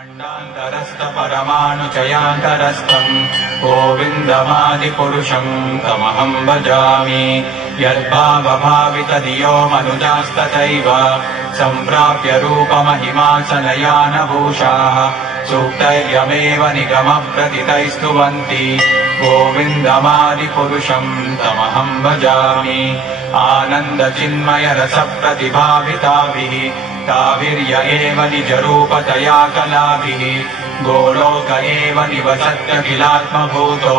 अण्डान्तरस्थ परमाणुचयान्तरस्थं गोविन्दमादिपुरुषं तमहं भजामि। यद्भावभावितधियो मनुजास्तथैव सम्प्राप्य रूपमहिमासनयानभूषाः सूक्तैर्यमेव निगमप्रथितैस्तुवन्ति गोविन्दमादिपुरुषं तमहं भजामि। आनन्दचिन्मयरसप्रतिभाविताभिः ताभिर्य एव निजरूपतया कलाभिः गोलोक एव निवसत्यखिलात्मभूतो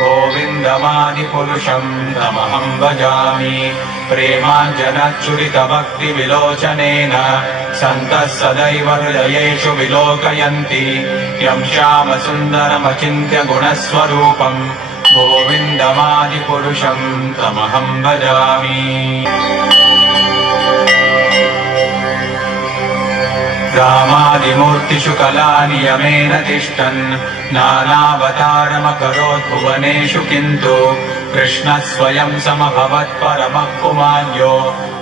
गोविन्दमादिपुरुषं तमहं भजामि। प्रेमाञ्जनच्चुरितभक्तिविलोचनेन सन्तः सदैव हृदयेषु विलोकयन्ति यं श्यामसुन्दरमचिन्त्य गुणस्वरूपं गोविन्दमादिपुरुषं तमहं भजामि। रामादिमूर्तिषु कलानियमेन तिष्ठन् नानावतारमकरोत् भुवनेषु किन्तु कृष्णः स्वयं समभवत् परमः पुमान्यो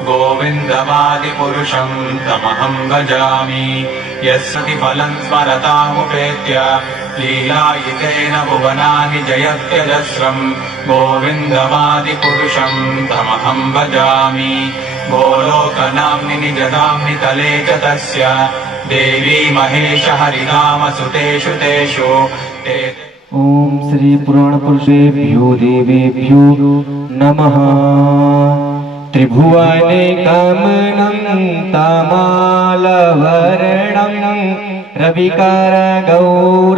गोविन्दमादिपुरुषं तमहं भजामि। यस्सति फलं स्मरतामुपेत्य लीलायितेन भुवनानि जयत्यजस्रं गोविन्दमादिपुरुषं तमहं भजामि। गोलोकनाम्नि निजधाम्नि तले च तस्य देवी महेश हरिनामसुतेषु तेषु ओम श्री पुराण पुरुषेभ्यो देवेभ्यो नमः। त्रिभुवने कमनं तमालवर्णं रविकर गौरवराम्बरं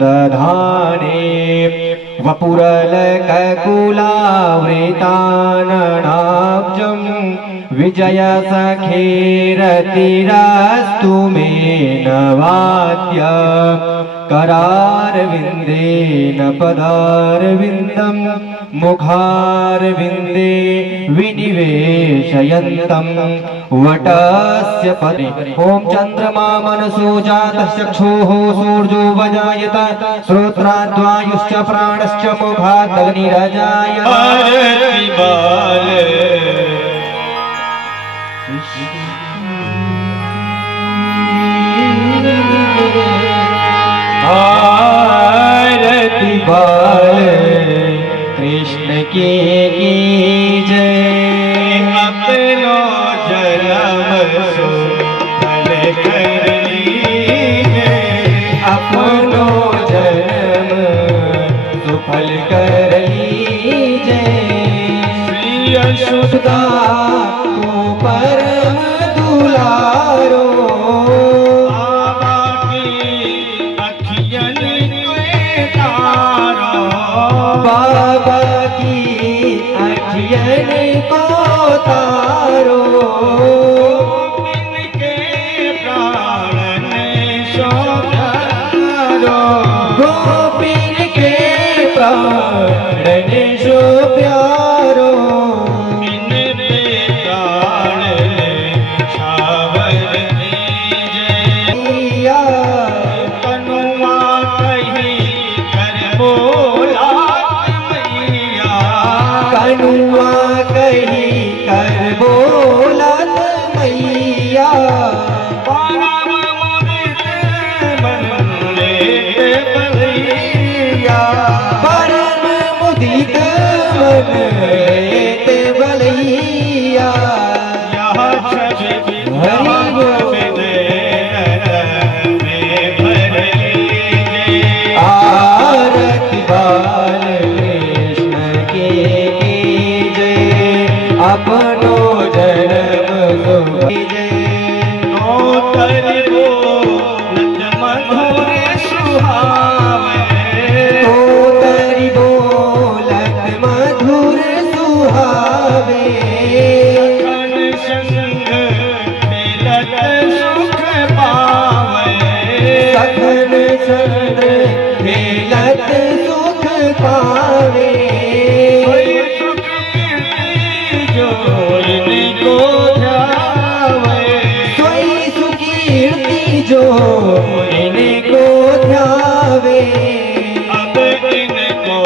दधाने वपुरलककुलावृताननाब्जं विजय सखेरतिरस्तु मे नवाद्य करारविन्देन पदारविन्दं मुखारविन्दे विनिवेशयन्तं वटस्य पदे। ओम चन्द्रमा मनसो जातः चक्षुः सूर्यो वजायत श्रोत्राद्वायुश्च प्राणश्च मुखादग्निरजायत। आरती बाल कृष्ण की जय। अपनो जन्म सुफल कर लीजिए, अपनो जन्म सुफल कर लीजिए। श्री यशोदा तू परम दुलारो बाबा की अखियन को तारो। इनके प्राण शोभ्यारो गोपिन के प्राण शो प्यारो। इन पे प्राण छावर दीजिए। कनुआ कहीं कर बोला कनुआ कही कर बोलत मैया। परम मुदित मन लेत बलैया, परम मुदित मन लेत बलैया। यह छवि हरि गोविंद में भर लीजिए। आरती बाल अपनो जन्म सुखीजे। तो तरि बोलत मधुर सुहावे, तो तरि बोलत मधुर सुहावे। सखन संग मिलत सुख पावे, सखन संग मिलत सुख पावे। इनको ध्यावे सोई सुकीर्ति जो इनको ध्यावे। अब इनको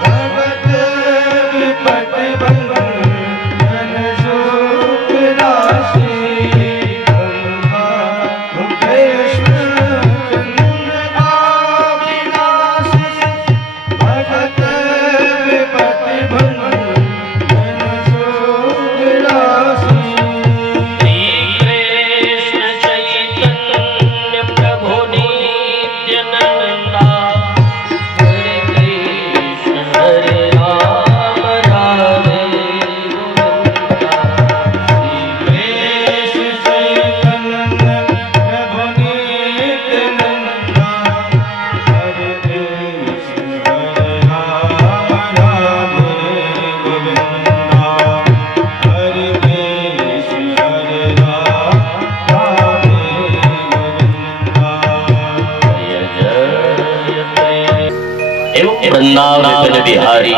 भगवत विपद बंधन सुख वृंदावन बिहारी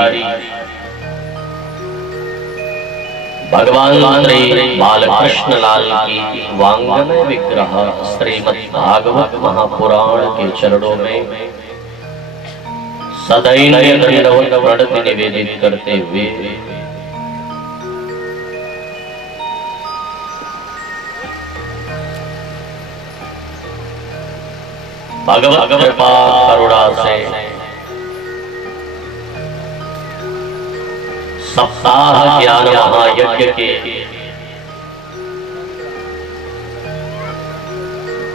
भगवान श्री बालकृष्ण लाल की वांगमय विग्रह श्रीमद् भागवत महापुराण के चरणों में सदैव दंडवत प्रणति निवेदित करते हुए भगवत कृपा करुणा से सप्ताह ज्ञान महायज्ञ के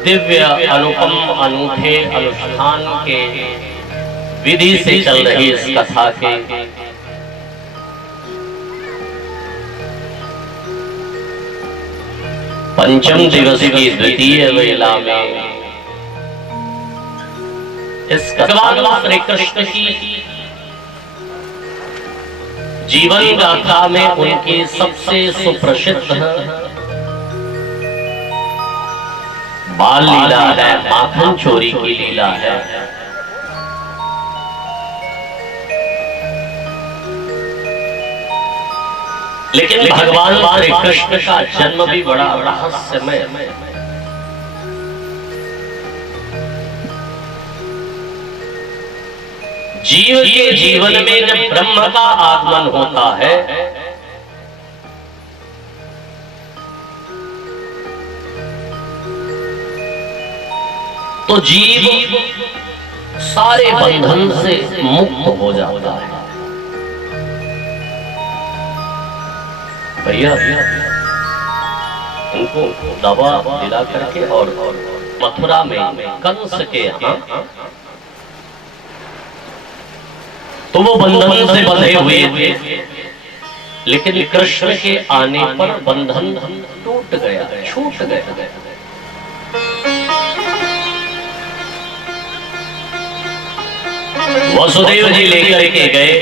दिव्य अनुपम अनूठे अनुष्ठान के विधि से चल रही इस कथा के पंचम दिवस की द्वितीय वेला में इस भगवान श्री कृष्ण की जीवन गाथा में उनकी सबसे सुप्रसिद्ध बाल लीला है, माखन चोरी की लीला है। लेकिन भगवान श्री कृष्ण का जन्म भी बड़ा रहस्यमय है। जीव के जीवन में जब ब्रह्म का आगमन होता है तो जीव सारे बंधन से मुक्त हो जाता है। भैया उनको दवा दिला करके और मथुरा में कंस के यहाँ तो वो बंधन से बंधे हुए थे, लेकिन कृष्ण के आने पर बंधन टूट गया, छूट गया। वसुदेव जी लेकर के गए,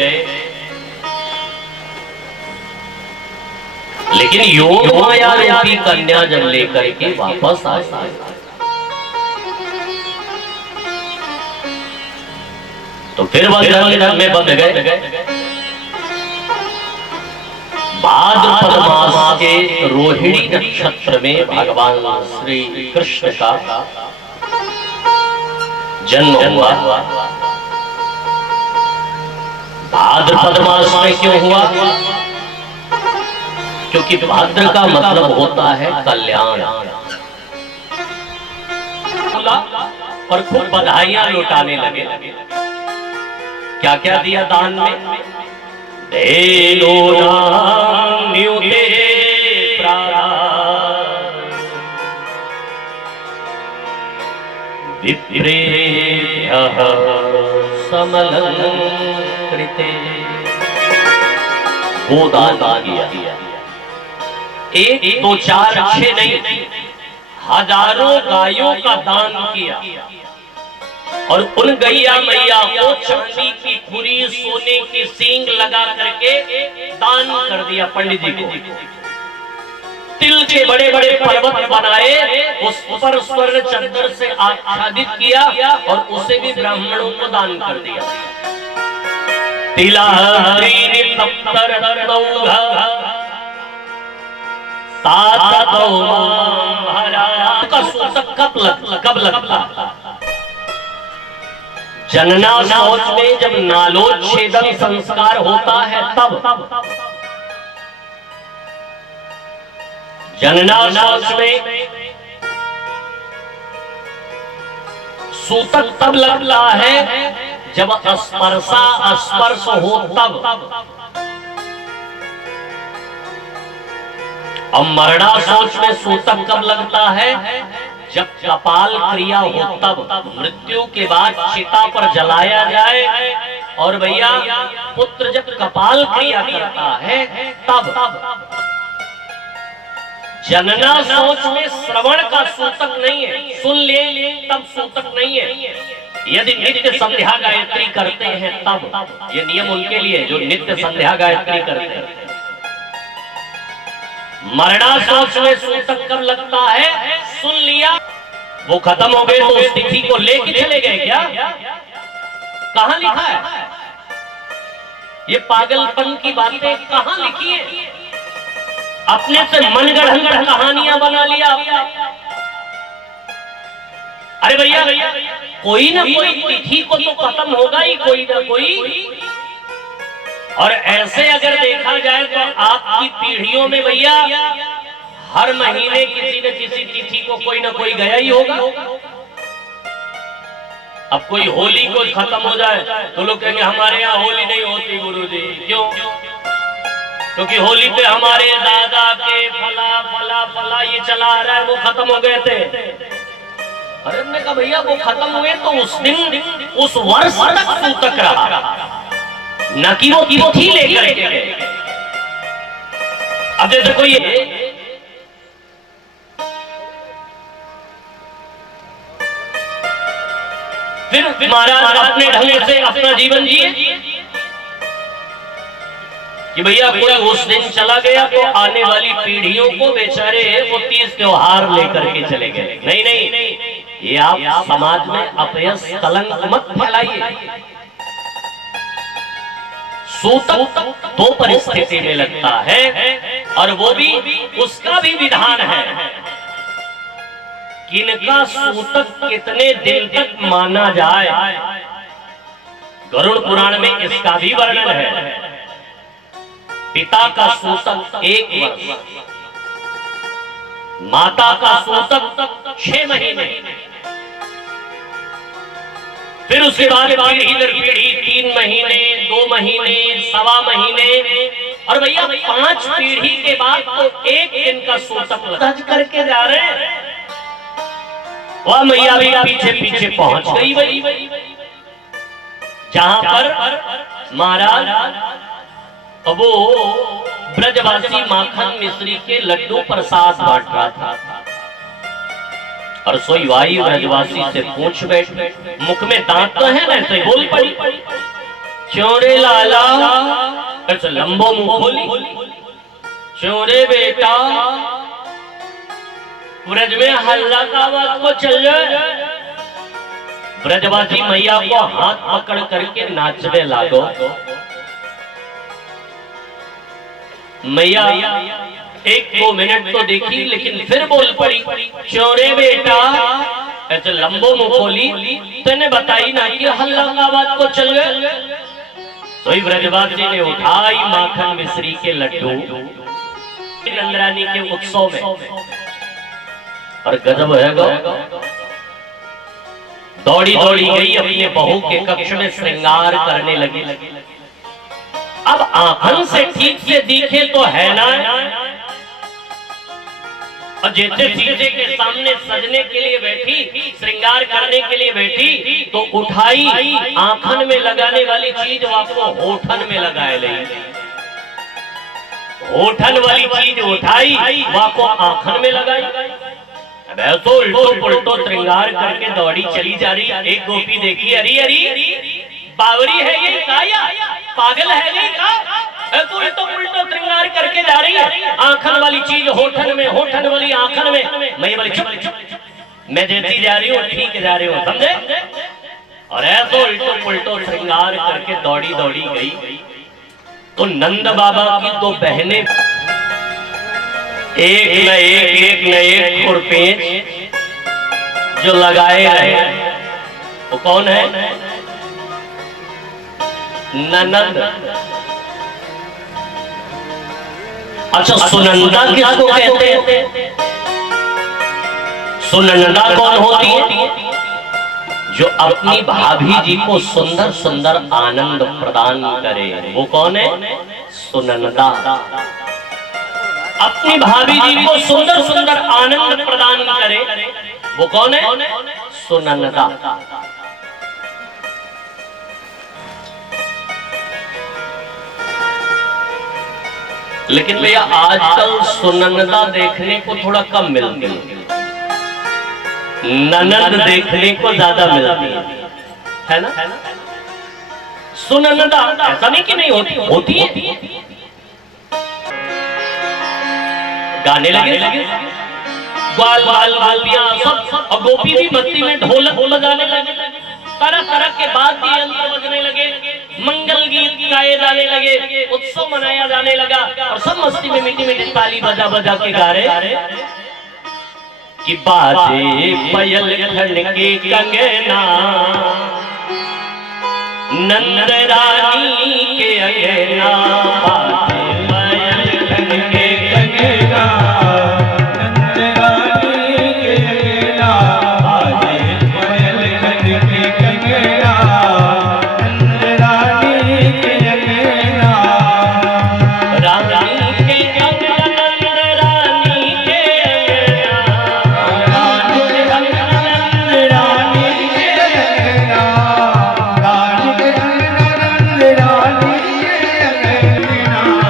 लेकिन योग माया रूपी कन्या जब लेकर के वापस आए तो फिर बंधन में बंध गए। भाद्रपद मास के रोहिणी नक्षत्र में भगवान श्री कृष्ण का जन्म हुआ। भाद्रपद मास में क्यों हुआ? क्योंकि भाद्र का मतलब होता है कल्याण। और खूब बधाइयां लुटाने लगे। क्या क्या दिया दान में? विप्रेभ्यः समलंकृते, वो दान किया। एक दो चार छह नहीं, हजारों गायों का दान किया। और उन गैया मैया को चांदी की खुरी, सोने की सींग लगा करके दान कर दिया पंडित जी को। तिल के बड़े बड़े पर्वत बनाए, उस पर स्वर्ण चंद्र से आच्छादित किया और उसे भी ब्राह्मणों को दान कर दिया। तिलाहरी तप्तर रत्नौघा का सूतक कब लगता? जनना सोच में जब नालोच्छेदन संस्कार होता है तब। जनना सोच में सूतक तब लगता है जब स्पर्श हो तब। अब मरना सोच में सूतक कब लगता है? जब कपाल क्रिया हो तब। मृत्यु के बाद चिता पर जलाया जाए और भैया पुत्र जब कपाल क्रिया करता है तब। जनना सोच में श्रवण का सूतक नहीं है, सुन ले तब सूतक नहीं है। यदि नित्य संध्या गायत्री करते हैं तब। ये नियम उनके लिए जो नित्य संध्या गायत्री करते हैं। मरना सोच में सूतक कब लगता है? सुन लिया, वो खत्म हो गए तो उस तिथि को लेके चले गए क्या? कहां लिखा है? ये पागलपन की बातें कहाँ लिखी है? अपने से मनगढ़ंत कहानियां बना लिया आपने। अरे भैया कोई ना कोई तिथि को तो खत्म होगा ही, कोई ना कोई। और ऐसे अगर देखा जाए तो आपकी पीढ़ियों में भैया हर महीने किसी न किसी तिथि को कोई ना कोई गया ही होगा। अब कोई होली को खत्म हो जाए तो लोग कहेंगे हमारे यहाँ होली नहीं होती गुरुजी। क्यों? क्योंकि होली पे हमारे दादा के फला फला फला ये चला आ रहा है, वो खत्म हो गए थे। अरे हमने कहा भैया वो खत्म हुए तो उस दिन उस वर्ष तक सूतक रहा, न कि वो तिथि लेकर के गए। अब जैसे कोई फिर महाराज अपने ढंग से अपना जीवन जिए कि भैया कोई उस दिन चला गया तो आने वाली पीढ़ियों को बेचारे वो तीज त्योहार लेकर के चले गए। नहीं नहीं, ये आप समाज में अपयश कलंक मत फैलाइए। सूतक दो परिस्थिति में लगता है और वो भी उसका भी विधान है। किनका सूतक कितने दिन तक माना जाए, गरुड़ पुराण में इसका भी वर्णन है। पिता का सूतक 1 वर्ष, माता का सूतक 6 महीने, फिर उसके बाद पीढ़ी दर पीढ़ी 3 महीने, 2 महीने, 1.25 महीने, और भैया 5 पीढ़ी के बाद तो 1 दिन का सूतक सज करके जा रहे हैं। वह मैया भी पीछे पीछे पहुंच गई भाई, जहां पर महाराज वो ब्रजवासी माखन मिश्री के लड्डू प्रसाद बांट रहा था। और सोई वायु ब्रजवासी से पूछ बैठे, मुख में दांत तो है ना, ऐसे बोल पड़ी, चोरे लाला, ऐसे लंबो मुंह खोली, चोरे बेटा ब्रज में हल्ला का बात को चल जाए। ब्रजवासी मैया को हाथ पकड़ करके नाचने लागो। मैया 1-2 मिनट तो देखी, लेकिन फिर बोल पड़ी, चोरे बेटा, ऐसे लंबो मुंह खोली, तेने बताई ना कि हल्ला का बात को चल गए। तो ब्रजवासी ने उठाई माखन मिश्री के लड्डू नंदरानी के उत्सव में, और गजब है दौड़ी दौड़ी गई अपने बहू के कक्ष में श्रृंगार करने लगी। अब आंखन से ठीक से दिखे तो है ना, और जैसे शीशे के सामने सजने के लिए बैठी, श्रृंगार करने के लिए बैठी, तो उठाई आंखन में लगाने वाली चीज आपको होठन में लगाए ले, होठन वाली चीज उठाई वाको आंखन में लगाई। तो उल्टो पुल्टो श्रृंगार करके दौड़ी चली जा रही। एक गोपी देखी, अरे अरे बावरी है ये का, या पागल है ये का, तो उल्टो पुल्टो श्रृंगार करके जा रही है, आंखन वाली चीज होठन में, होठन वाली आंखन में। मैं बोली चुप, मैं जैसी जा रही हूँ ठीक जा रही हूँ, समझे। और ऐसा उल्टो पुल्टो श्रृंगार करके दौड़ी दौड़ी गई तो नंद बाबा की 2 बहनें एक न एक खुरपेच जो लगाए रहे, वो कौन है? ननद। अच्छा, सुनंदा किसको कहते हैं? सुनंदा कौन होती है? जो अपनी भाभी जी को सुंदर सुंदर आनंद प्रदान करे, वो कौन है? सुनंदा। अपनी भाभी जी को सुंदर सुंदर आनंद प्रदान करे, वो कौन है? सुनंदा। लेकिन भैया आजकल सुनंदा देखने को थोड़ा कम मिलती है, ननद देखने को ज्यादा मिलती है ना? सुनंदा ऐसा नहीं कि नहीं होती, होती है। गाने लगे ग्वाल बाल गोपियां सब, और गोपी भी मस्ती में ढोलक बजाने लगे, तरह तरह के वाद्य यंत्र बजने लगे, मंगल गीत गाए जाने लगे, उत्सव मनाया जाने लगा और सब मस्ती में मीठी मीठी ताली बजा बजा के गा रहे कि बाजे पयल खनके कंगना नंद रानी के अंगना, बाजे पयल खनके कंगना नंद रानी के अंगना, बाजे पयल खनके कंगना नंद रानी के अंगना। रानी के अंगना नंद रानी के अंगना, रानी के अंगना, रानी के अंगना, रानी के अंगना।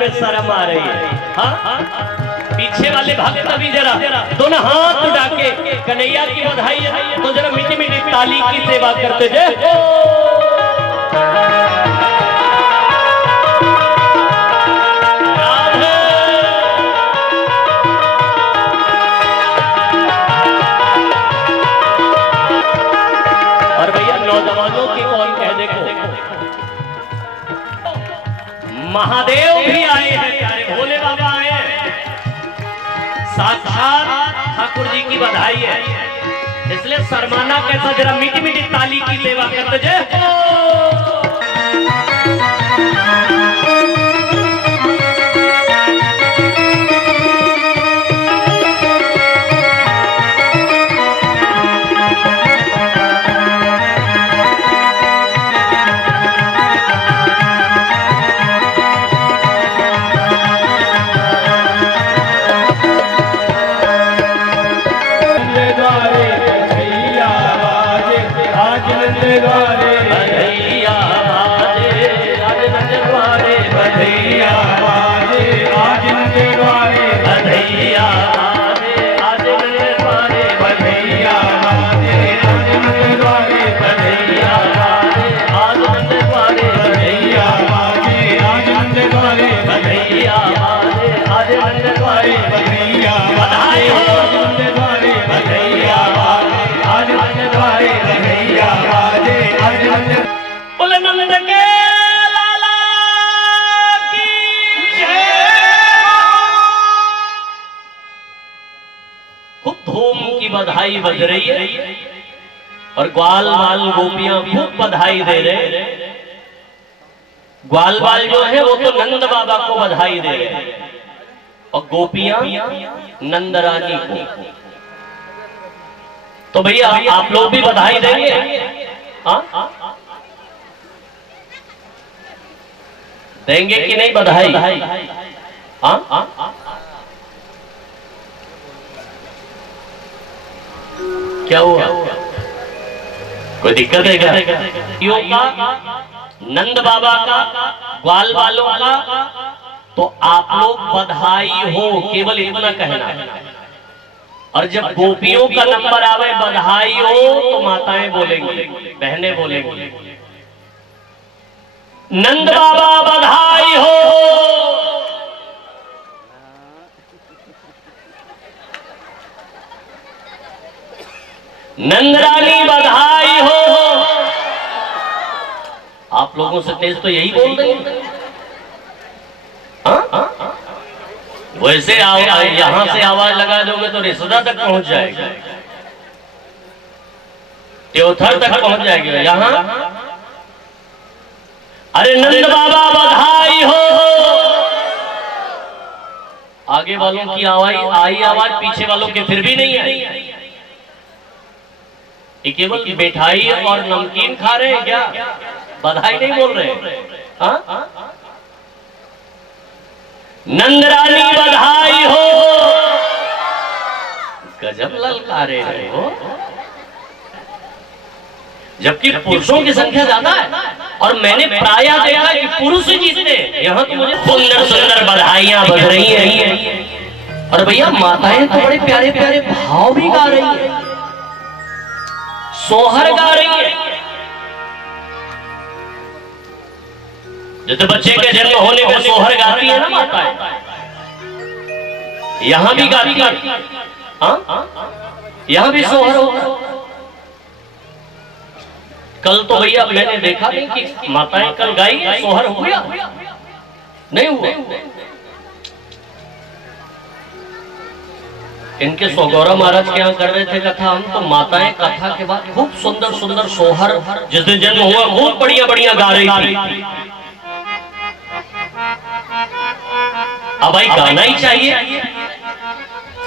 में शर्म आ रही है। हाँ, पीछे वाले भक्त अभी जरा दोनों हाथ उठा के कन्हैया की बधाई है तो जरा मीठी मीठी ताली की सेवा करते जय। और भैया नौजवानों की कौन कह देखो, महादेव भी आए हैं, प्यारे भोले बाबा आए हैं, साक्षात ठाकुर जी की बधाई है, इसलिए शर्माना कैसा, जरा मीठी मीठी ताली की सेवा करते जय। खूब धूम की बधाई बज रही है और ग्वाल बाल गोपियां खूब बधाई दे रहे। ग्वाल बाल जो है वो तो नंद बाबा को बधाई दे रहे और गोपियां नंद रानी को। तो भैया आप लोग भी बधाई देंगे? देंगे कि नहीं बधाई? क्या हुआ, कोई दिक्कत है क्या? का नंद बाबा का ग्वाल बालों का तो आप लोग बधाई हो, केवल इतना कहना है। और जब गोपियों का नंबर आवे बधाई हो तो माताएं बोलेंगी, बहनें बोलेंगी नंद बाबा बधाई हो। नंदरानी बधाई हो। आप लोगों से तेज तो यही बोल रहे हैं। वैसे यहां से आवाज लगा दोगे तो रिसदा तक पहुंच जाएगा, त्योथर तक पहुंच जाएगी। यहां अरे नंद बाबा बधाई हो। आगे वालों की आवाज पीछे वालों के फिर भी नहीं आई। ये केवल मिठाई और नमकीन खा रहे हैं क्या? बधाई नहीं बोल रहे? नंदरानी बधाई हो। गजब ललकारे रहे हो, जबकि पुरुषों की संख्या ज्यादा है और मैंने प्रायः देखा कि पुरुष ही जीतते। यहाँ तो मुझे सुंदर सुंदर बधाइयां बज रही हैं। और भैया माताएं तो बड़े प्यारे प्यारे भाव भी गा रही है, सोहर गा रही है। जैसे बच्चे के जन्म होने पर सोहर गाती है ना माताएं, यहां भी गाती है। यहां भी सोहर होगा। कल तो भैया मैंने देखा नहीं कि माताएं कल गाई, सोहर हो गया नहीं हुआ। इनके सौगौरव महाराज के यहाँ कर रहे थे कथा हम, तो माताएं कथा के बाद खूब सुंदर सुंदर सोहर जिस दिन जन्म हुआ खूब बढ़िया बढ़िया गा रही थी। अब भाई गाना ही चाहिए।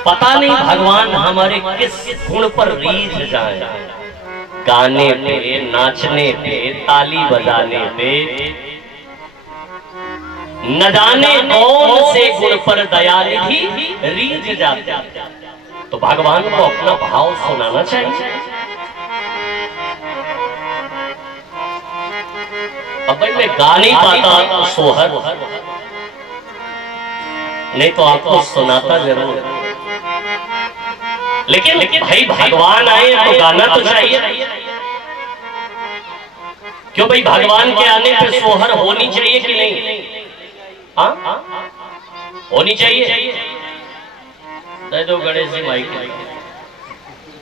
पता नहीं भगवान हमारे किस गुण पर रीझ जाए, गाने पे, नाचने पे, ताली बजाने पे, न जाने कौन से गुण पर दयानिधि रीझ जाते। तो भगवान को अपना भाव सुनाना चाहिए। अब भाई मैं गा नहीं पाता तो सोहर, नहीं तो आपको सुनाता जरूर। लेकिन भाई भगवान आए तो गाना तो चाहिए। क्यों भाई, भगवान के आने पे सोहर होनी चाहिए कि नहीं? हाँ होनी चाहिए। दे दो गणेश जी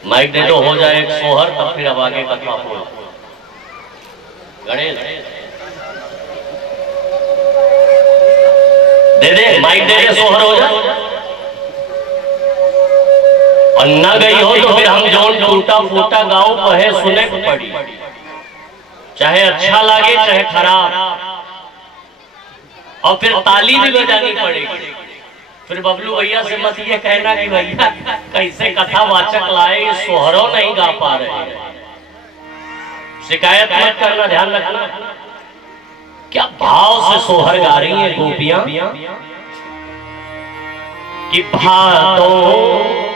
माइक दे दो, हो जाए एक सोहर, तब फिर अब आगे कथा हो। गणेश दे माइक दे दे, सोहर हो जाए। और न गई हो तो फिर हम जौन टूटा फूटा गाओ कहे सुने को पड़ी, चाहे अच्छा लगे चाहे खराब, और फिर ताली भी बजानी पड़ेगी। फिर बबलू भैया से मत ये कहना कि भैया कैसे कथावाचक लाए, सोहरों नहीं गा पा रहे। शिकायत मत करना, ध्यान रखना। क्या भाव से सोहर गा रही है गोपियां कि भादों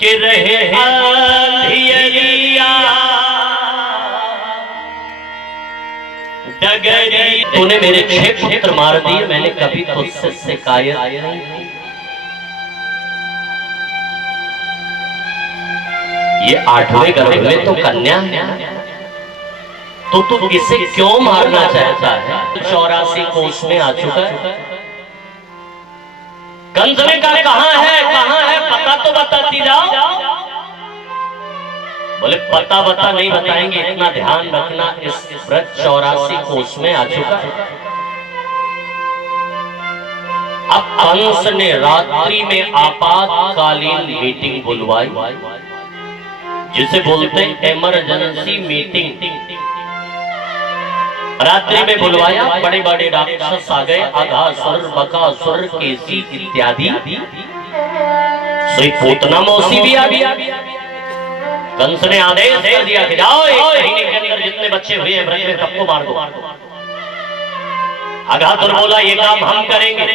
के रहे अंधियरिया डगरी, तूने मेरे 6 पुत्र मार दिए, मैंने कभी तुझसे शिकायत नहीं की। ये 8वें गर्भ में तो कन्या है, तो तू इसे क्यों मारना चाहता है? 84 कोष में आ चुका है। कंस ने कहा कहां है पता तो बताती जाओ। बोले पता बता नहीं बताएंगे, इतना ध्यान रखना, इस व्रत 84 कोष में आ चुका है। अब कंस ने रात्रि में आपातकालीन मीटिंग बुलवाई, जिसे बोलते हैं इमरजेंसी मीटिंग। रात्रि में बुलवाया, बड़े बड़े राक्षस आ गए, अघासुर बकासुर केसी इत्यादि, पूतना मौसी भी आ गया। कंस ने आदेश दे दिया कि जाओ एक महीने के अंदर जितने बच्चे हुए हैं ब्रज में सबको मार दो। अघासुर बोला ये काम हम करेंगे,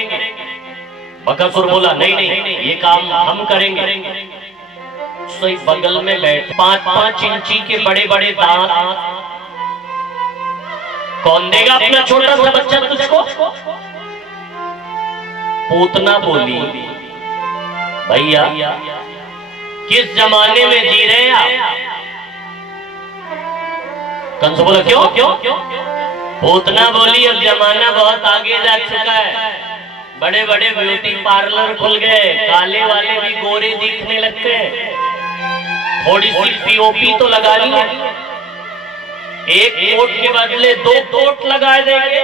बकासुर बोला नहीं ये काम हम करेंगे। सोई बगल में बैठ 5-5 इंची के बड़े बड़े दांत, कौन देगा अपना छोटा सा बच्चा तुझको? पूतना बोली भैया किस जमाने में जी रहे हैं आप? कंस बोला क्यों? पूतना बोली अब जमाना बहुत आगे जा चुका है, बड़े बड़े ब्यूटी पार्लर खुल गए, काले वाले भी गोरे दिखने लगते हैं, थोड़ी सी पीओपी तो लगा ली, एक कोट के बदले 2 कोट लगा देंगे,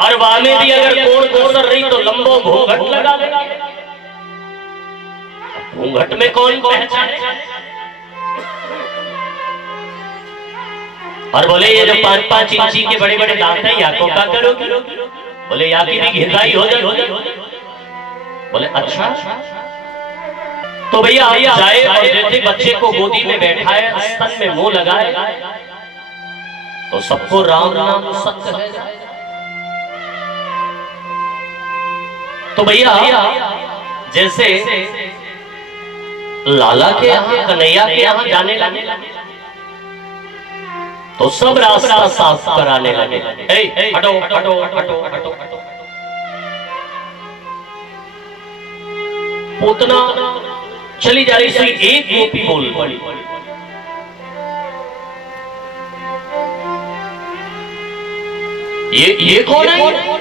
और वामे भी अगर कोट गुजर रही तो लंबो घूंघट लगा देंगे। घूंघट में कौन पहचाने? और बोले ये जो 5-5 इंची के बड़े बड़े दांत है, या को क्या करोगे? बोले या की भी घिसाई हो जाए। बोले अच्छा, तो भैया आप जाए और जैसे बच्चे को गोदी में बैठाए, स्तन में मुंह लगाए, तो सबको राम नाम सत्य है। तो भैया जैसे लाला के यहाँ कन्हैया के यहाँ जाने लगे तो सब रास्ता साफ कराने लगे। हटो हटो हटो हटो। पूतना चली जा रही थी, एक गोपी बोल पड़ी ये कौन है?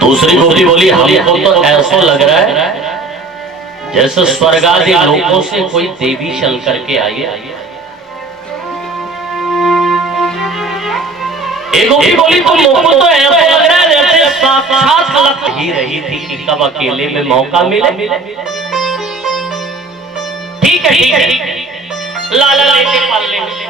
दूसरी गोपी बोली हमको तो ऐसा लग रहा है जैसे स्वर्ग आदि लोकों से कोई देवी चल करके आई है। एक गोपी बोली तो मुझको तो ऐसा लग रहा है जैसे साक्षात लग ही रही थी कि कब अकेले में मौका मिले। ठीक है लाला लेते पाल लेते,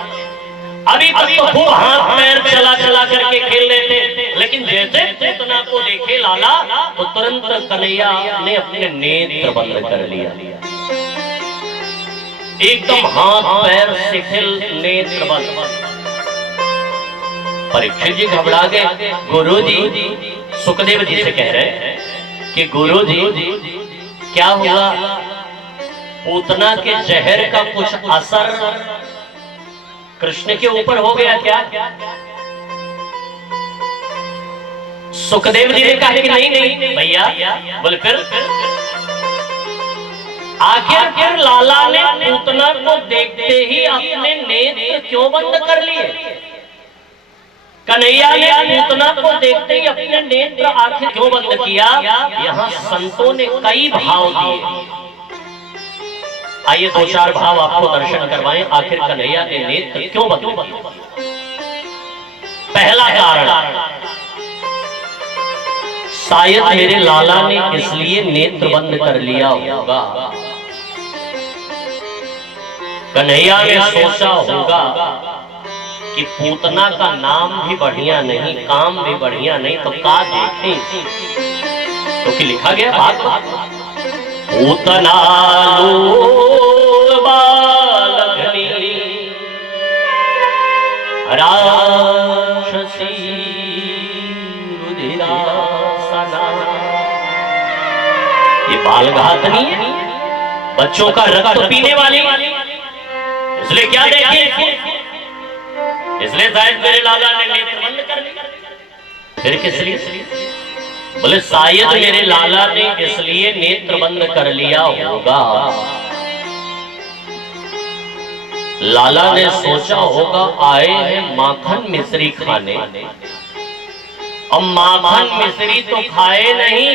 अभी तक तो खूब हाथ पैर चला चला करके खेल रहे थे, लेकिन जैसे पूतना को देखे लाला तो तुरंत कन्हैया ने अपने नेत्र बंद कर लिया, एकदम हाथ पैर शिथिल, नेत्र बंद। परीक्षित जी घबरा गए। गुरुजी सुखदेव जी से कह रहे हैं कि गुरुजी क्या हुआ, पूतना के जहर का कुछ असर कृष्ण के ऊपर हो गया क्या? सुखदेव जी ने कहा कि नहीं नहीं भैया, बोले फिर आखिर लाला ने पूतना को देखते ही अपने नेत्र क्यों बंद कर लिए? कन्हैया ने पूतना को देखते ही अपने नेत्र आखिर क्यों बंद किया? यहाँ संतों ने कई भाव दिए। आइए दो चार भाव आपको दर्शन करवाएं, आखिर कन्हैया ने नेत्र क्यों बंद किए। पहला कारण, शायद मेरे लाला ने इसलिए नेत्र बंद कर लिया होगा, कन्हैया ने सोचा होगा कि पूतना का नाम भी बढ़िया नहीं, काम भी बढ़िया नहीं, तो का देखें। क्योंकि लिखा गया भागवत, पूतना लोल बालघनी राक्षसी रुधिरासना। ये बालघातनी है, बच्चों का रक्त पीने वाली, इसलिए क्या देखे, इसलिए शायद मेरे लाला ने नेत्र बंद कर लिया। फिर किस लिए? बोले शायद मेरे लाला ने इसलिए नेत्र बंद कर लिया होगा, लाला ने सोचा होगा आए हैं माखन मिश्री खाने, अब माखन मिश्री तो खाए नहीं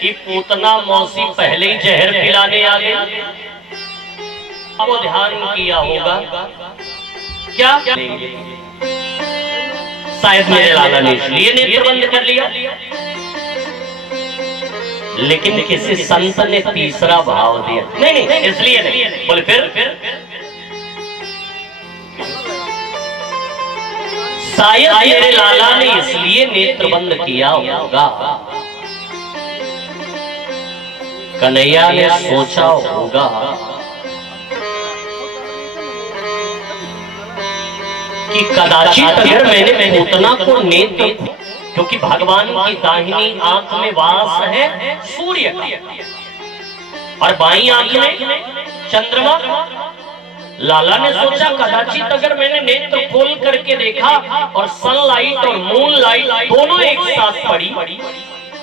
कि पूतना मौसी पहले ही जहर पिलाने आ गई। वो ध्यान किया होगा क्या, शायद मेरे लाला ने इसलिए नेत्र बंद कर लिया। लेकिन किसी संत ने तीसरा भाव दिया, नहीं नहीं इसलिए नहीं। बोले फिर शायद मेरे लाला ने इसलिए नेत्र बंद किया होगा, कन्हैया ने सोचा होगा कि कदाचित अगर मैंने पूतना को नेत्र, क्योंकि भगवान की दाहिनी आंख में वास है सूर्य का और बाईं आंख में चंद्रमा। लाला ने सोचा कदाचित अगर मैंने नेत्र खोल करके देखा और सनलाइट और मून लाइट दोनों एक साथ पड़ी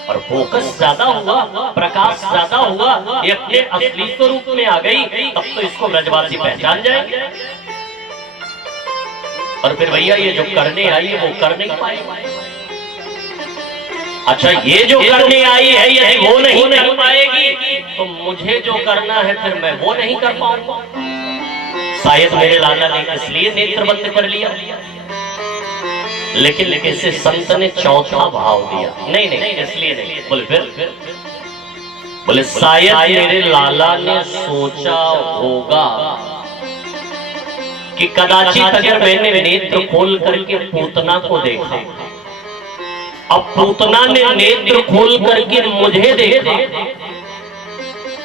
और फोकस ज्यादा हुआ, प्रकाश ज्यादा हुआ, ये अपने असली स्वरूप में आ गई, तब तो इसको ब्रजवासी पहचान जाएंगे। और फिर भैया ये जो करने आई है वो कर नहीं पाएगी। अच्छा ये जो करने आई है यदि वो नहीं कर पाएगी तो मुझे जो करना है फिर मैं वो नहीं कर पाऊंगा। शायद मेरे लाला ने इसलिए नेत्र बंद कर लिया। लेकिन किसी संत ने चौथा भाव दिया, नहीं नहीं इसलिए नहीं। बोले फिर बोले शायद मेरे लाला ने सोचा होगा कि कदाचित अगर मैंने नेत्र खोल करके पूतना को देखा, अब पूतना ने नेत्र खोल करके मुझे देखा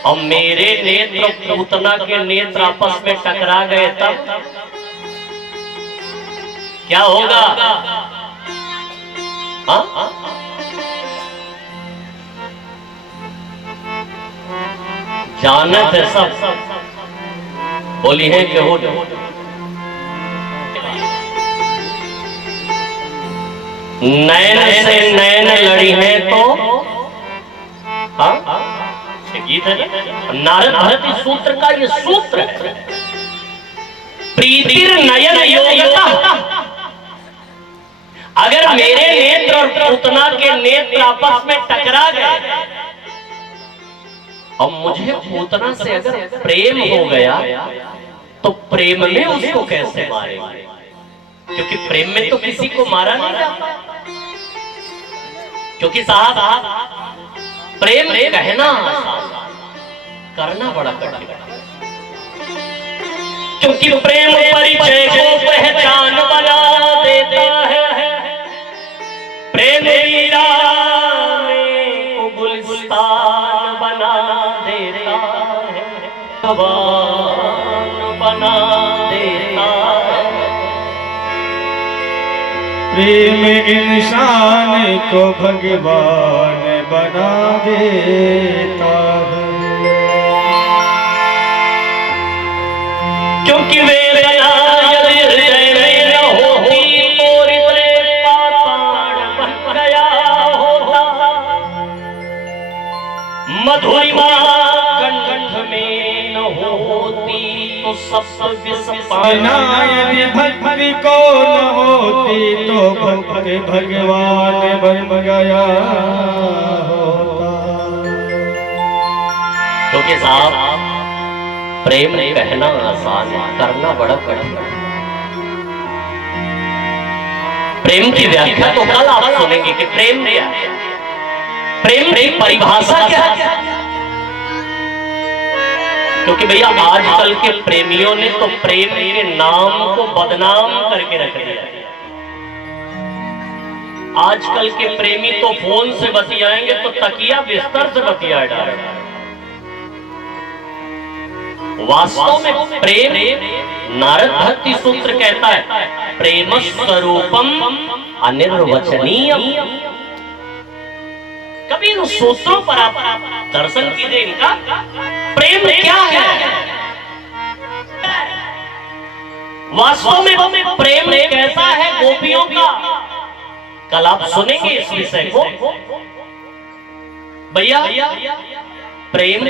और मेरे नेत्र पूतना के नेत्र आपस में टकरा गए, तब क्या होगा? हाँ? जानत है सब, बोली है कि हो नैन से नैन लड़ी है तो हाँ गीत है नारद भरत सूत्र का ये सूत्र है, प्रीतिर नयन योगिता। अगर मेरे नेत्र और पूतना के नेत्र आपस में टकरा गए और मुझे पूतना से अगर प्रेम हो गया तो प्रेम में उसको कैसे मारेंगे? क्योंकि प्रेम में तो किसी को मारा नहीं जाता, क्योंकि साहब प्रेम कहना आसान, करना बड़ा कठिन। क्योंकि प्रेम परिचय को पहचान बना देता है, प्रेम वीरा को गुलिस्तान बना देता है, भगवान बना देता है। प्रेम इंसान को भगवान बना देता है। क्योंकि वेदना यदि हृदय में न होती तो हृदय पाषाण बन गया होता। सब विष बिना यदि भक्ति को न होती तो भक्त भगवान बन गया होता। क्योंकि साहब प्रेम कहना आसान है, करना बड़ा कठिन है। प्रेम की व्याख्या तो कल आप सुनेंगे कि प्रेम क्या है, प्रेम की परिभाषा क्या है। क्योंकि भैया आजकल के प्रेमियों ने तो प्रेम के नाम को बदनाम करके रख दिया। आजकल के प्रेमी तो फोन से बतियाएंगे तो तकिया बिस्तर से बतिया डालेंगे। वास्तव में प्रेम, नारद भक्ति सूत्र कहता है, प्रेम स्वरूपम अनिर्वचनीयम। कभी इन सूत्रों पर आप दर्शन कीजिए इनका। प्रेम क्या है? वास्तव में प्रेम कैसा है गोपियों का, कल आप सुनेंगे इस विषय को। भैया प्रेम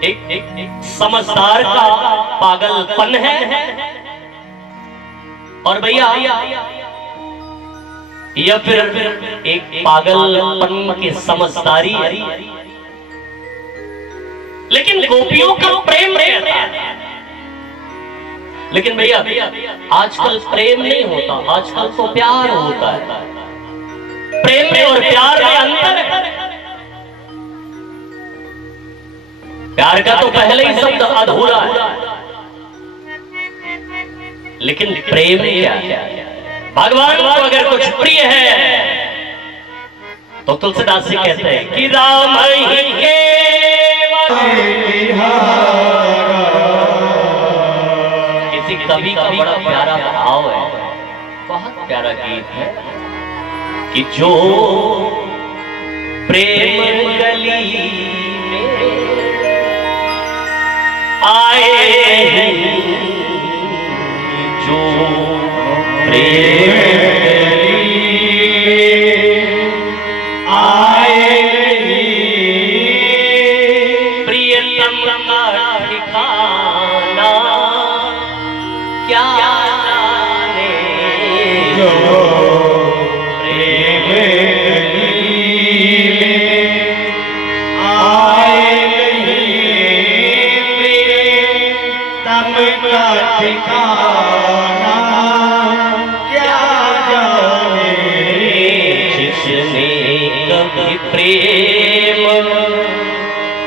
एक समझदार का पागलपन है, और भैया या फिर एक पागलपन की समझदारी है। लेकिन गोपियों का प्रेम रहता है। लेकिन भैया आजकल प्रेम नहीं होता, आजकल तो प्यार होता है। प्रेम में और प्यार में अंतर है। प्यार का तो पहले ही शब्द अधूरा है, लेकिन प्रेम क्या है? भगवान को अगर कुछ प्रिय है तो तुलसीदास जी कहते हैं कि राम ही केवल। किसी कवि का बड़ा प्यारा भाव है, बहुत प्यारा गीत है कि जो प्रेम गली में आए, जो प्रेम आए प्रियतम का ठिकाना क्या जाने, जो प्रेम ठिकाना क्या जाने। जिसने कभी प्रेम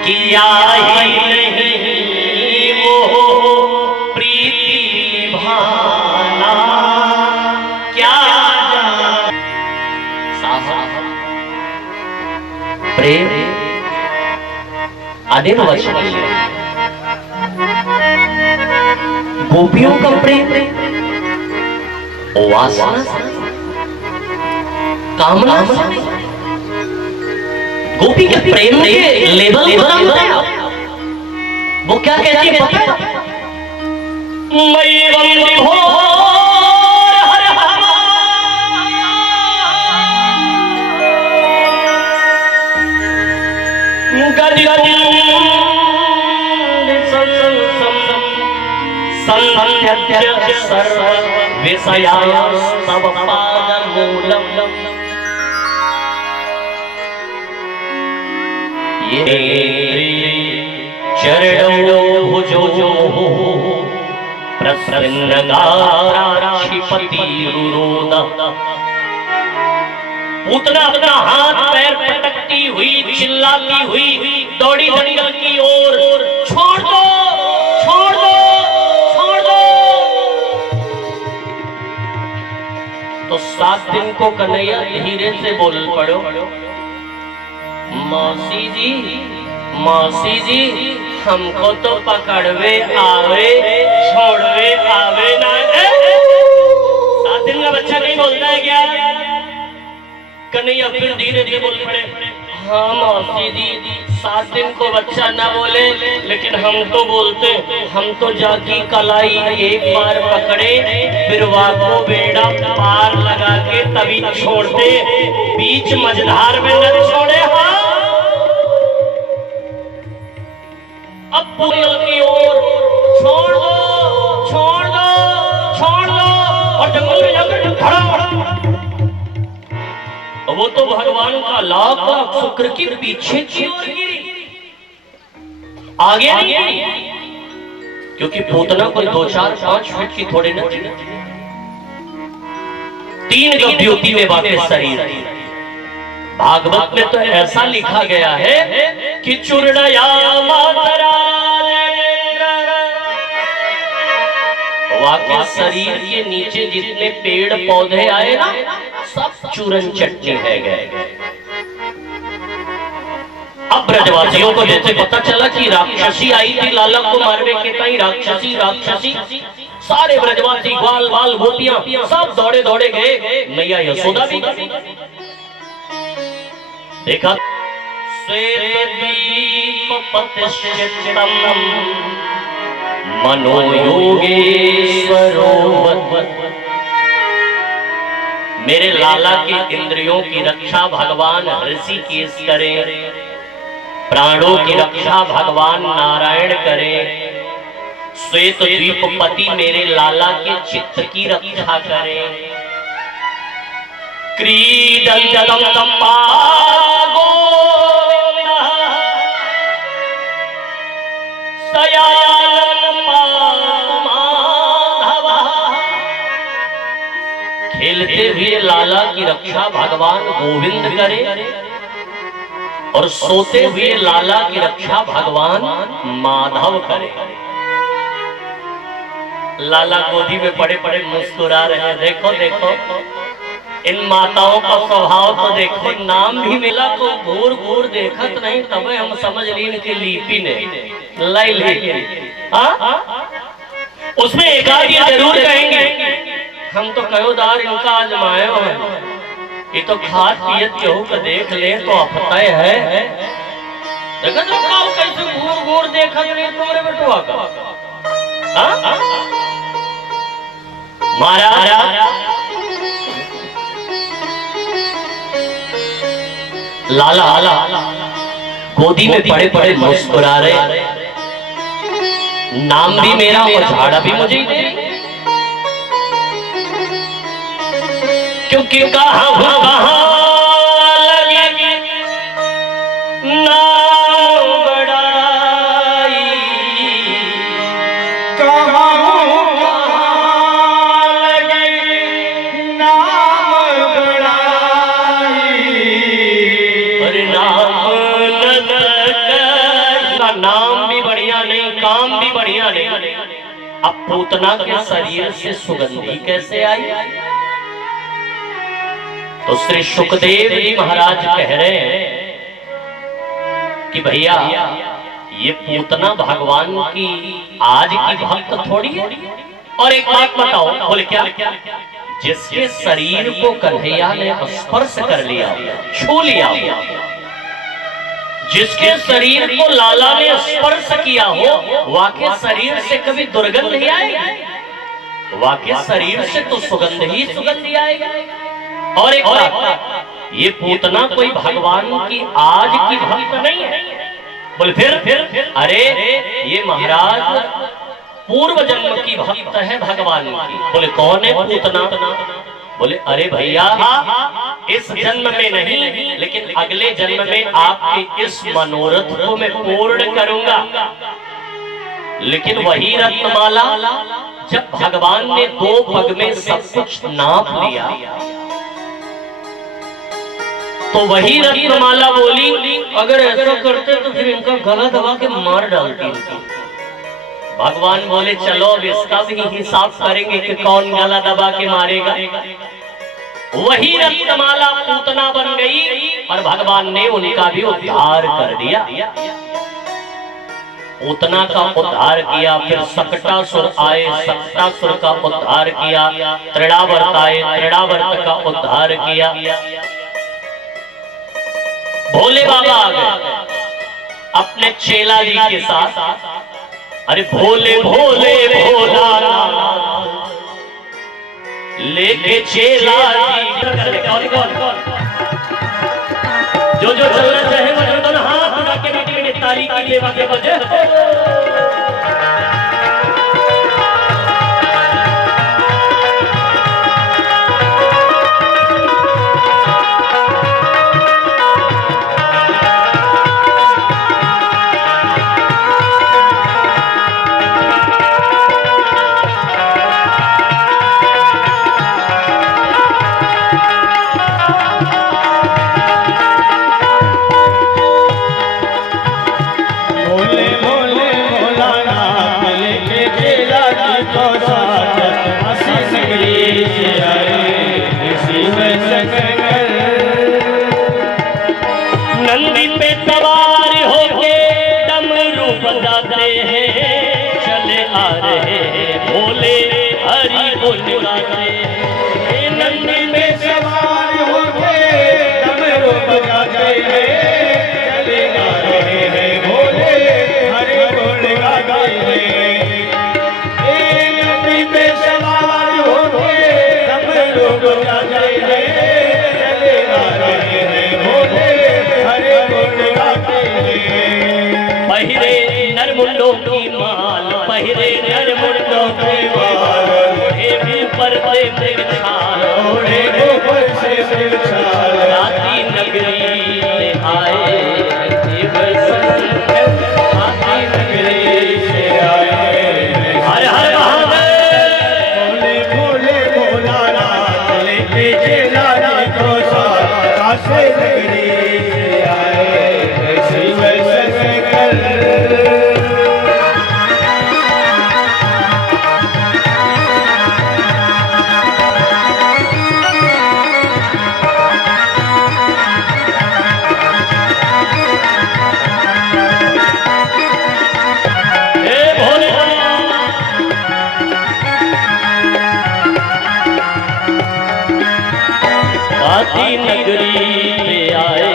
किया ही नहीं वो प्रीति भाना क्या जाने। प्रेम अनिर्वचनीय। गोपियों का प्रेम वासना कामना। गोपी के प्रेम के लेवल बताते हैं। वो क्या कहती है पता है? मई वंदे भोर हर हवा, गज गज संध्यत्य सर्व विषयास्तव पादमूलम्। ये चरणौ भुजो प्रसन्नगारा क्षिपतिरुरोद। पूतना अपना हाथ पैर पटकती हुई, चिल्लाती हुई दौड़ी जंगल की ओर। छोड़ दो, छोड़ दो, छोड़ दो। तो 7 दिन को कन्हैया धीरे से बोल पड़ो, मौसी जी, मौसी जी, हमको तो पकड़वे आवे, छोड़वे आवे ना। 7 दिन का बच्चा नहीं बोलता है क्या? कन्हैया फिर धीरे धीरे बोल पड़े, हाँ मौसी जी, 7 दिन को बच्चा ना बोले, लेकिन हम तो बोलते। हम तो जाकी कलाई एक बार पकड़े, फिर वाको बेड़ा पार लगा के तभी छोड़ते, बीच मझधार में न छोड़े। हाँ अब पुल की ओर छोड़ दो, छोड़ दो, छोड़ दो, और जंगल में जाकर खड़ा। वो तो भगवान का लाख लाख शुक्र की पीछे की ओर गिरी, आगे नहीं गिरी, क्योंकि पूतना कोई 2-4-5 फीट की थोड़ी न थी। 3 गभ्योती में बातें शरीर। भागवत में तो ऐसा लिखा गया है कि चूर्णया मातरा, वाकई शरीर के नीचे जितने पेड़ पौधे आए ना, सब चूरन चटनी है गए। अब ब्रजवासियों को जैसे पता चला कि राक्षसी आई थी लाला को मारने के, कहीं राक्षसी राक्षसी, सारे ब्रजवासी ग्वाल बाल गोपियां सब दौड़े दौड़े गए। मैया यशोदा भी देखा। श्वेतदीप पतिश्चितम मनोयोगेश्वरो मेरे लाला के इंद्रियों की रक्षा भगवान ऋषिकेश करें, प्राणों की रक्षा भगवान नारायण करें। श्वेत द्वीपपति मेरे लाला के चित्त की रक्षा करें। क्रीडंतम पागो सयानन माधवा, खेलते हुए लाला की रक्षा भगवान गोविंद करे और सोते हुए लाला की रक्षा भगवान माधव करे। लाला गोदी में पड़े पड़े मुस्कुरा रहे हैं। देखो देखो इन माताओं का स्वभाव तो देखो, नाम भी मिला तो घूर घूर देखत नहीं, तब हम समझ ली इनकी लिपि ने लाई ली। उसमें एक आध ये जरूर कहेंगे, हम तो कयोदार इनका आजमाए हो, ये तो खाद पियत केहू का देख ले तो अपतय है। देखा तो कैसे घूर घूर देखा तुम्हारे बेटुआ का। महाराज लाला गोदी में पड़े पड़े मुस्कुरा रहे, नाम भी मेरा और झाड़ा भी मुझे ही दे, क्योंकि कहा लगे नाम बड़ाई, नाम भी बढ़िया नहीं, काम भी बढ़िया नहीं। अब पूतना के शरीर से सुगंधी कैसे आई? तो श्री सुखदेव जी महाराज कह रहे हैं कि भैया ये पूतना भगवान की आज की भक्त थोड़ी है। और एक बात बताओ, बोले क्या? जिसके शरीर को कन्हैया ने स्पर्श कर लिया, छू लिया, जिसके शरीर को लाला ने स्पर्श किया हो, वाके शरीर से कभी दुर्गंध नहीं आएगी, वाके शरीर से तो सुगंध ही सुगंध आएगी। और एक बात, ये पूतना कोई भगवान की आज की भक्त नहीं है। बोले फिर अरे ये महाराज पूर्व जन्म की भक्त है भगवान की। बोले कौन है पूतना? बोले अरे भैया इस जन्म में नहीं, लेकिन अगले जन्म में आपके इस मनोरथ को मैं पूर्ण करूंगा। लेकिन वही रत्नमाला जब भगवान ने 2 पग में सब कुछ नाप लिया, तो वही रत्नमाला बोली अगर ऐसा करते तो फिर इनका गला दबा के मार डालती। भगवान बोले चलो अब इसका भी हिसाब करेंगे कि कौन गला दबा के मारेगा। वही रत्नमाला पूतना बन गई और भगवान ने उनका भी उद्धार कर दिया। पूतना का उद्धार किया, फिर सकटासुर आए, सकटासुर का उद्धार किया, त्रिणावर्त आए, त्रिणावर्त का उद्धार किया। भोले बाबा आ गए अपने चेला जी के साथ। अरे भोले भोले भोला लेके चेला जी, कौन जो चलना चाहे वो दोनों हाथ उठा के मीठी मीठी ताली की लेवा के बजे। शिव शंकर। नंदी पे सवार होके डमरू बजाते हैं, चले आ रहे हैं भोले हरि को गाते हैं। नंदी पे सवार होके डमरू बजाते हैं, चले आ रहे हैं भोले हरि बोल गाते हैं। नंदी पे सवार होके डमरू बजाते हैं, चले आ रहे हैं भोले हरि बोल गाते हैं। पहिरे नरमुंडों की माल, पहिरे नरमुंडों की माल, ओढ़े ऊपर से मृगछाल, ओढ़े ऊपर से मृगछाल। राती नगरी में आए शिव शंकर, राती नगरी से आए। हर हर महादेव। भोले भोले भोलानाथ लेके जेलाना को साथ, काशी नगरी से आए शिव शंकर। हे भोले काशी नगरी में आए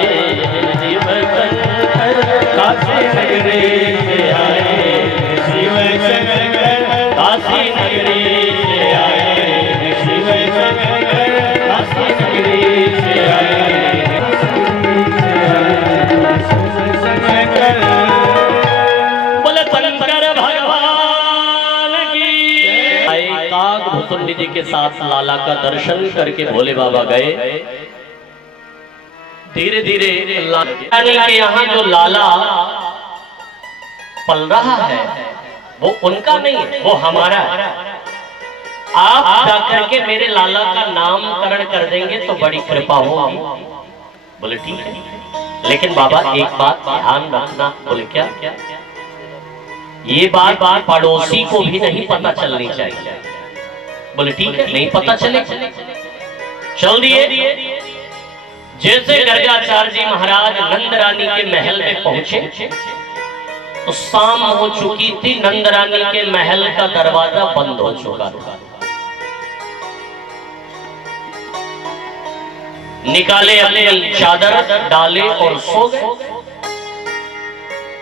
शिव शंकर, काशी नगरी से आए शिव शंकर। काशी नगरी से आए शिव शंकर। काशी नगरी से आए शिव शंकर। बोले शंकर भगवान की। आए काग भुसुंडी जी के साथ लाला का दर्शन करके भोले बाबा गए। धीरे धीरे रानी के यहाँ जो लाला पल रहा है वो उनका नहीं है, वो हमारा है। आप जाकर के मेरे लाला का नामकरण कर देंगे तो बड़ी कृपा होगी। बोले ठीक है, लेकिन बाबा एक बात ध्यान रखना। बोले क्या? ये बात पड़ोसी को भी नहीं पता चलनी चाहिए। बोले ठीक है, नहीं पता चले चल दिए। जैसे गर्गाचार्य जी महाराज नंद रानी के महल में पहुंचे तो शाम हो चुकी थी, नंद रानी के महल का दरवाजा बंद हो चुका था। निकाले अपने चादर डाले और सो गए।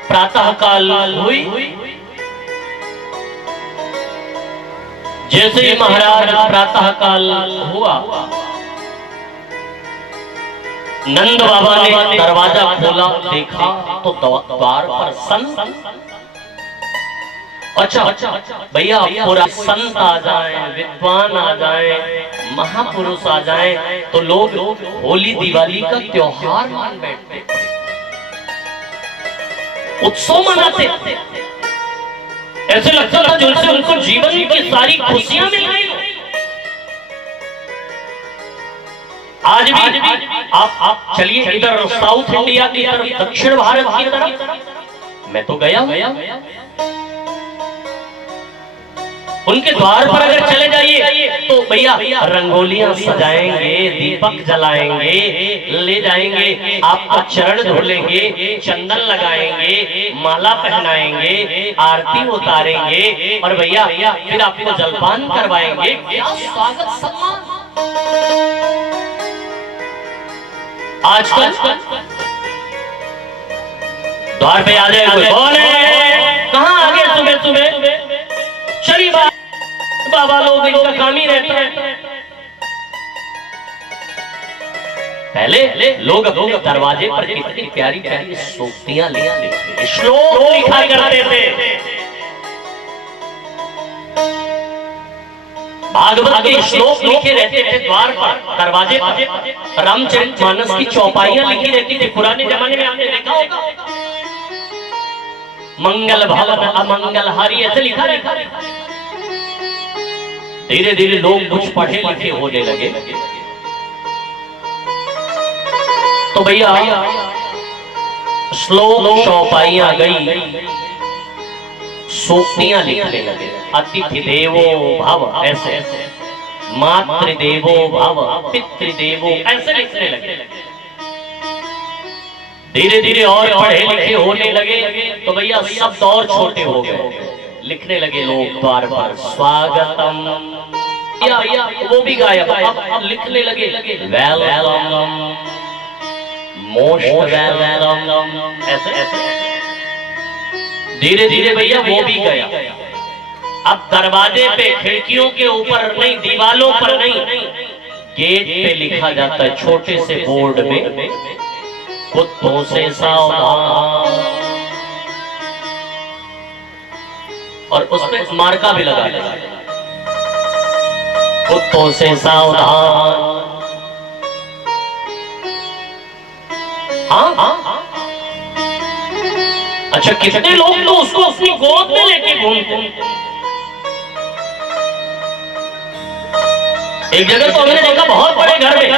प्रातः काल हुई, जैसे ही महाराज प्रातः काल हुआ, नंद बाबा ने दरवाजा खोला, देखा तो द्वार पर संत। अच्छा भैया, पूरा संत आ जाए, विद्वान आ जाए, महापुरुष आ जाए तो लोग होली दिवाली का त्योहार मान बैठते, उत्सव मनाते। ऐसे लगता था जैसे उनको जीवन की सारी खुशियां मिल गई। आज भी आप चलिए इधर साउथ इंडिया की तरफ, दक्षिण भारत की तरफ मैं तो गया। उनके द्वार पर अगर चले जाइए तो भैया रंगोलियां सजाएंगे, दीपक जलाएंगे, ले जाएंगे, आपका चरण धुलेंगे, चंदन लगाएंगे, माला पहनाएंगे, आरती उतारेंगे और भैया फिर आपको जलपान करवाएंगे। क्या स्वागत सम्मान। आजकल द्वार पे आ जाए कोई, बोले कहाँ आ गए सुबह सुबह, चलिए बाबा लोग इनका काम ही रहता है। पहले लोग अपने दरवाजे पर कितनी प्यारी प्यारी सूक्तियां लिखते, श्लोक लिखा करते थे। भागवत के श्लोक लिखे रहते थे द्वार पर, दरवाजे पर। रामचरितमानस की चौपाइयां लिखी रहती थी। पुराने जमाने में आपने देखा होगा, मंगल भवन अमंगल हारी, ऐसे लिखा रहता। धीरे धीरे लोग कुछ पढ़े लिखे होने लगे तो भैया श्लोक चौपाइयां गई, सूक्तियां लिखने लगे। अतिथि देवो भव, ऐसे मातृदेवो भव पितृदेवो, ऐसे लिखने लगे। धीरे धीरे और पढ़े लिखे होने लगे तो भैया शब्द और छोटे हो गए, लिखने लगे लोग बार बार स्वागतम, या वो भी गायब, अब लिखने लगे वेलकम, मोस्ट वेलकम, ऐसे ऐसे धीरे धीरे भैया वो भी गया। अब दरवाजे पे, खिड़कियों के ऊपर नहीं, दीवालों पर नहीं, गेट पे लिखा जाता है छोटे से बोर्ड में, कुत्तों से सावधान, और उसमें मार्का भी लगा दिया, कुत्तों से सावधान। हाँ, अच्छा कितने लोग तो उसको अपनी गोद में लेके घूमते। एक जगह तो हमने देखा बहुत बड़े घर में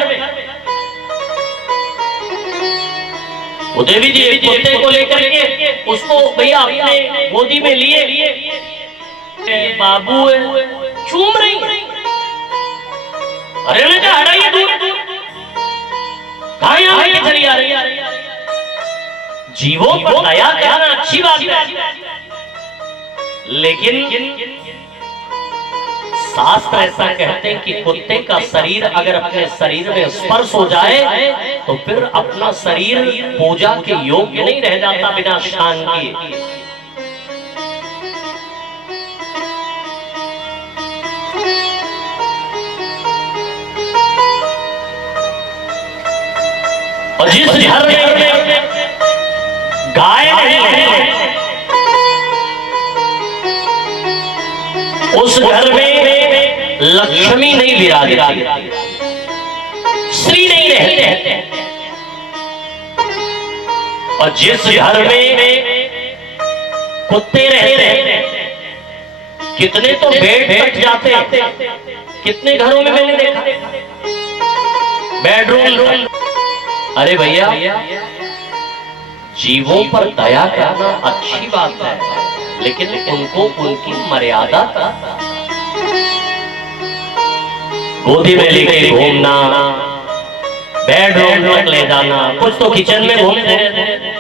वो देवी जी एक कुत्ते को लेकर के उसको भैया अपने गोदी में लिए, बाबू चूम रही, अरे ने कहा हटाइए दूर, कहां यहां लेके चली आ रही। जीवों पर दया करना अच्छी बात है, लेकिन शास्त्र ऐसा कहते हैं कि कुत्ते का शरीर अगर अपने शरीर में स्पर्श हो जाए तो फिर अपना शरीर पूजा के योग्य नहीं रह जाता बिना स्नान किए। और जिस घर में गाय नहीं है उस घर में लक्ष्मी नहीं विराजती, श्री नहीं रहते। और जिस घर में कुत्ते रहते, कितने तो बेड कट जाते, कितने घरों में मैंने देखा बेडरूम। अरे भैया जीवों पर दया करना अच्छी बात है, लेकिन उनको उनकी मर्यादा, गोदी में लेके घूमना, बेडरूम तक ले जाना, कुछ तो किचन में घूमते रहते।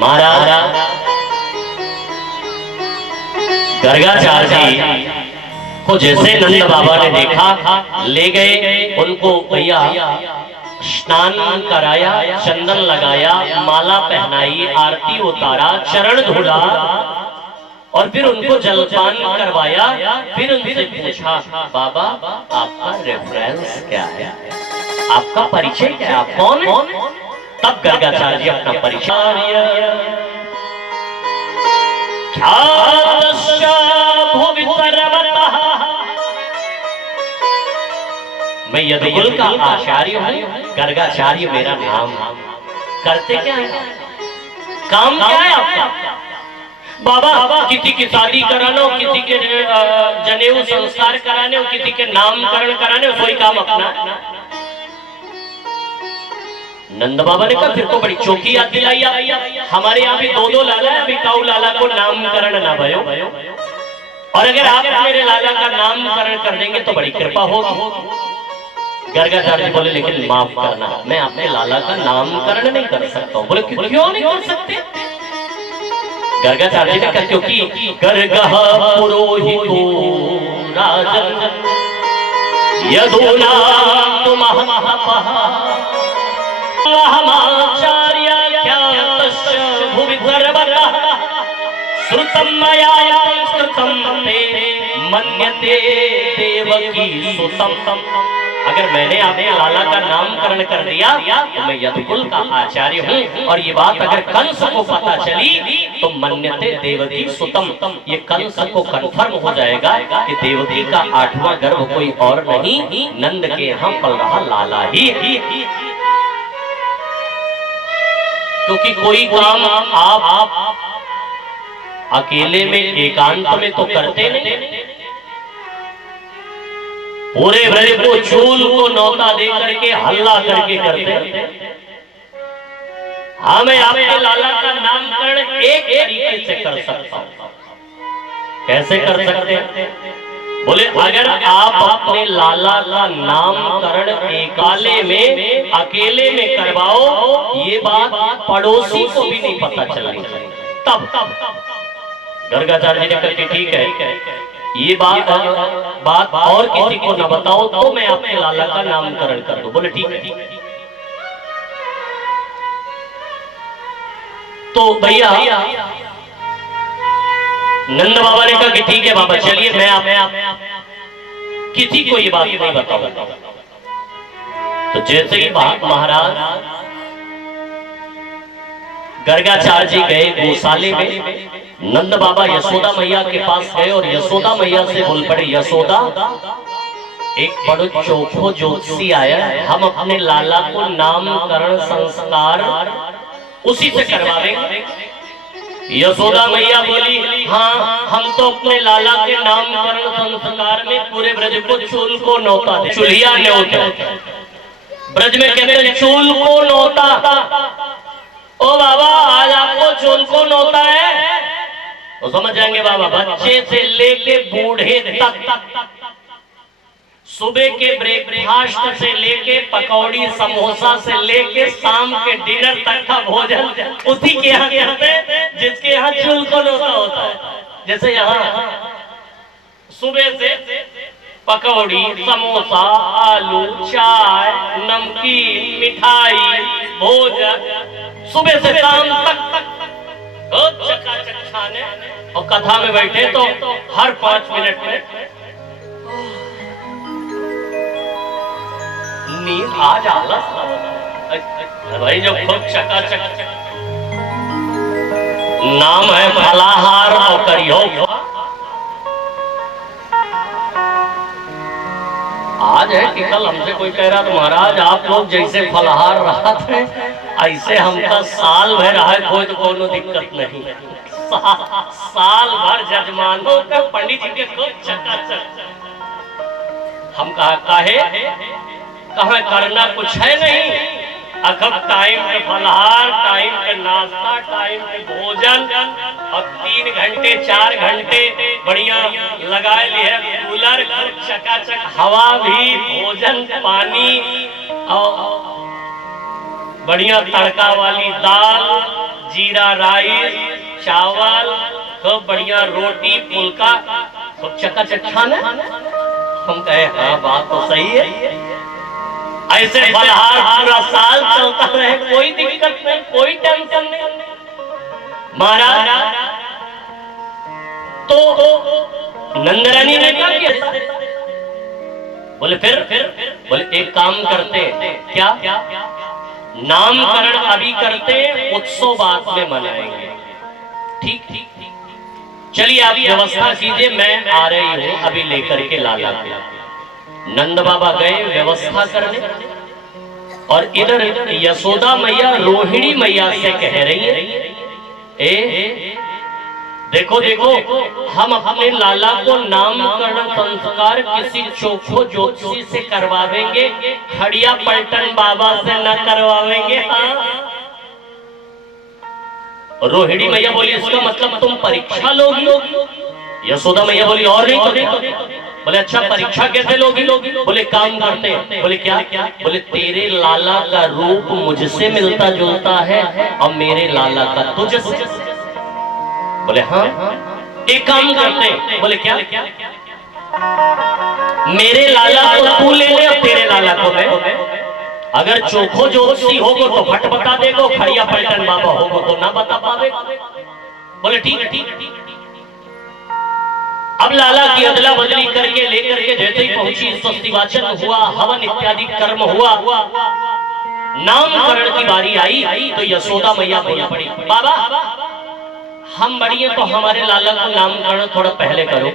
महाराज गर्गाचार्य जी को जैसे नंद बाबा ने देखा, ले गए उनको भैया, स्नान कराया, चंदन लगाया, माला पहनाई, आरती उतारा, चरण धुला और फिर उनको जलपान करवाया। फिर उनसे पूछा बाबा आपका रेफरेंस क्या है, आपका परिचय क्या है, आप कौन है? तब गर्गाचार्य जी अपना परिचय, मैं यदुकुल का आचार्य हूँ, गर्गाचार्य मेरा नाम। करते क्या है, काम क्या है आपका? बाबा किसी की शादी कराना हो, किसी के जनेऊ संस्कार कराने हो, किसी के नामकरण कराने हो, कोई काम अपना। नंद बाबा ने कहा फिर तो बड़ी चौकी याद दिलाई, हमारे यहाँ भी दो लाला है, अभी काऊ लाला को नामकरण ना भयो, और अगर आप मेरे लाला का नामकरण कर देंगे तो बड़ी कृपा होगी। गर्गाचार्य बोले लेकिन माफ करना, मैं अपने लाला का नामकरण नहीं कर सकता हूँ। बोले क्यों नहीं कर सकते? गर्गाचार्य ने कहा क्योंकि गर्गः पुरोहितो राजन् यदूना तुमहमः अहमाचार्य ख्यातस्य भुवि सर्वतः श्रुतं मया संस्कृतं ते मन्यते देवकी सुतं। अगर मैंने अपने लाला का नामकरण कर दिया तो मैं यदुकुल का आचार्य हूँ, और ये बात अगर कंस को पता चली तो मन्यते देवकी सुतम, ये कंस को कंफर्म हो जाएगा कि देवकी का 8वां गर्भ कोई और नहीं, नंद के यहाँ पल रहा लाला ही। क्योंकि कोई काम आप अकेले में एकांत में तो करते नहीं, पूरे ब्रज को चूल को नौता दे करके हल्ला करके करते। हाँ मैं आपके लाला का नामकरण एक तरीके से कर सकता हूँ, कैसे कर सकते हैं? बोले अगर आप अपने लाला का नामकरण एकाले में अकेले में करवाओ, ये बात पड़ोसी को भी नहीं पता चलेगी। तब गर्गाचार्य जी ने कहा कि ठीक है, ये बात और किसी को न बताओ तो मैं अपने लाला का नामकरण कर दूं। बोले ठीक है। तो भैया नंद बाबा ने कहा कि ठीक है बाबा, चलिए मैं किसी को ये बात नहीं बताऊंगा। तो जैसे ही बात महाराज गर्गाचार्य जी गए गौशाले में, नंद बाबा यशोदा मैया के पास गए और यशोदा मैया से बोल पड़े, यशोदा एक बड़ो चोखो ज्योतिषी आया, हम अपने लाला को नामकरण संस्कार उसी से करवाएंगे। यशोदा मैया बोली, हाँ हम तो अपने लाला के नामकरण संस्कार में पूरे ब्रज को चूल को नौता दे, चूल्हिया न्योता। ब्रज में कहते हैं चूल को नौता। ओ बाबा आज आपको चूल को नौता है, तो समझ जाएंगे बाबा बच्चे से लेके बूढ़े तक, सुबह के ब्रेकफास्ट से लेके पकौड़ी समोसा से लेके शाम के डिनर तक का भोजन उसी के यहाँ करते हैं जिसके यहाँ चूल को नौता होता है। जैसे यहाँ सुबह से पकौड़ी समोसा आलू चाय नमकीन मिठाई भोजन सुबह से शाम तक चकाचक खाने, और कथा में बैठे तो हर 5 मिनट में नींद आ जाला भाई। जो खूब चकाचक नाम है फलाहार और करियो। आज है कि कल हमसे कोई कह रहा तो महाराज आप लोग जैसे फलाहार रहा थे ऐसे हमका साल भर रहा है, कोई तो कोनो दिक्कत नहीं। साल भर जजमानों का पंडित जी के खूब चकाचक। हम कहा करना कुछ है नहीं, अखब टाइम पे फलहार, टाइम पे नाश्ता, टाइम पे भोजन, और 3 घंटे 4 घंटे बढ़िया लगाए लिए कूलर, चकाचक हवा भी, भोजन पानी, और बढ़िया तड़का वाली दाल, जीरा राइस, चावल, खूब बढ़िया रोटी फुल्का, खूब चकाचक खाना। हम कहे हाँ बात तो सही है, ऐसे फलहार पूरा साल चलता रहे, कोई दिक्कत नहीं, कोई टेंशन नहीं। महाराज तो नंदरानी ने क्या किया? बोले फिर बोले एक काम करते, क्या नामकरण अभी करते, उत्सव बाद में मनाएंगे। ठीक चलिए आप व्यवस्था कीजिए, मैं आ रही हूं अभी लेकर के लाला को। नंद बाबा गए व्यवस्था करने, और इधर यशोदा मैया रोहिणी मैया से कह रही है, ए देखो देखो हम अपने लाला को नामकरण संस्कार किसी चोखो ज्योतिषी से करवावेंगे, खड़िया पलटन बाबा से न करवावेंगे। हाँ रोहिणी मैया बोली इसका मतलब तुम परीक्षा लोगी। यशोदा मैया बोली और नहीं तो। बोले अच्छा परीक्षा कैसे लोगी? बोले काम करते हैं। बोले क्या? बोले तेरे लाला का रूप मुझसे मिलता जुलता है और मेरे लाला का तुझसे। बोले हाँ एक काम करते हैं। बोले क्या? मेरे लाला को तू ले ले और तेरे लाला को मैं। अगर चोखो ज्योतिषी होगो तो फट बता देगो, खड़िया पलटन बाबा होगो तो ना बता पावे। बोले ठीक है ठीक है। अब लाला की अदला बदली करके लेकर के जैसे ही पहुंची, स्वस्ति वाचन हुआ, हवन इत्यादि कर्म हुआ, नामकरण की बारी आई तो यशोदा मैया बोल पड़ी, बाबा हम बढ़िया तो हमारे लाला को नामकरण थोड़ा पहले करो।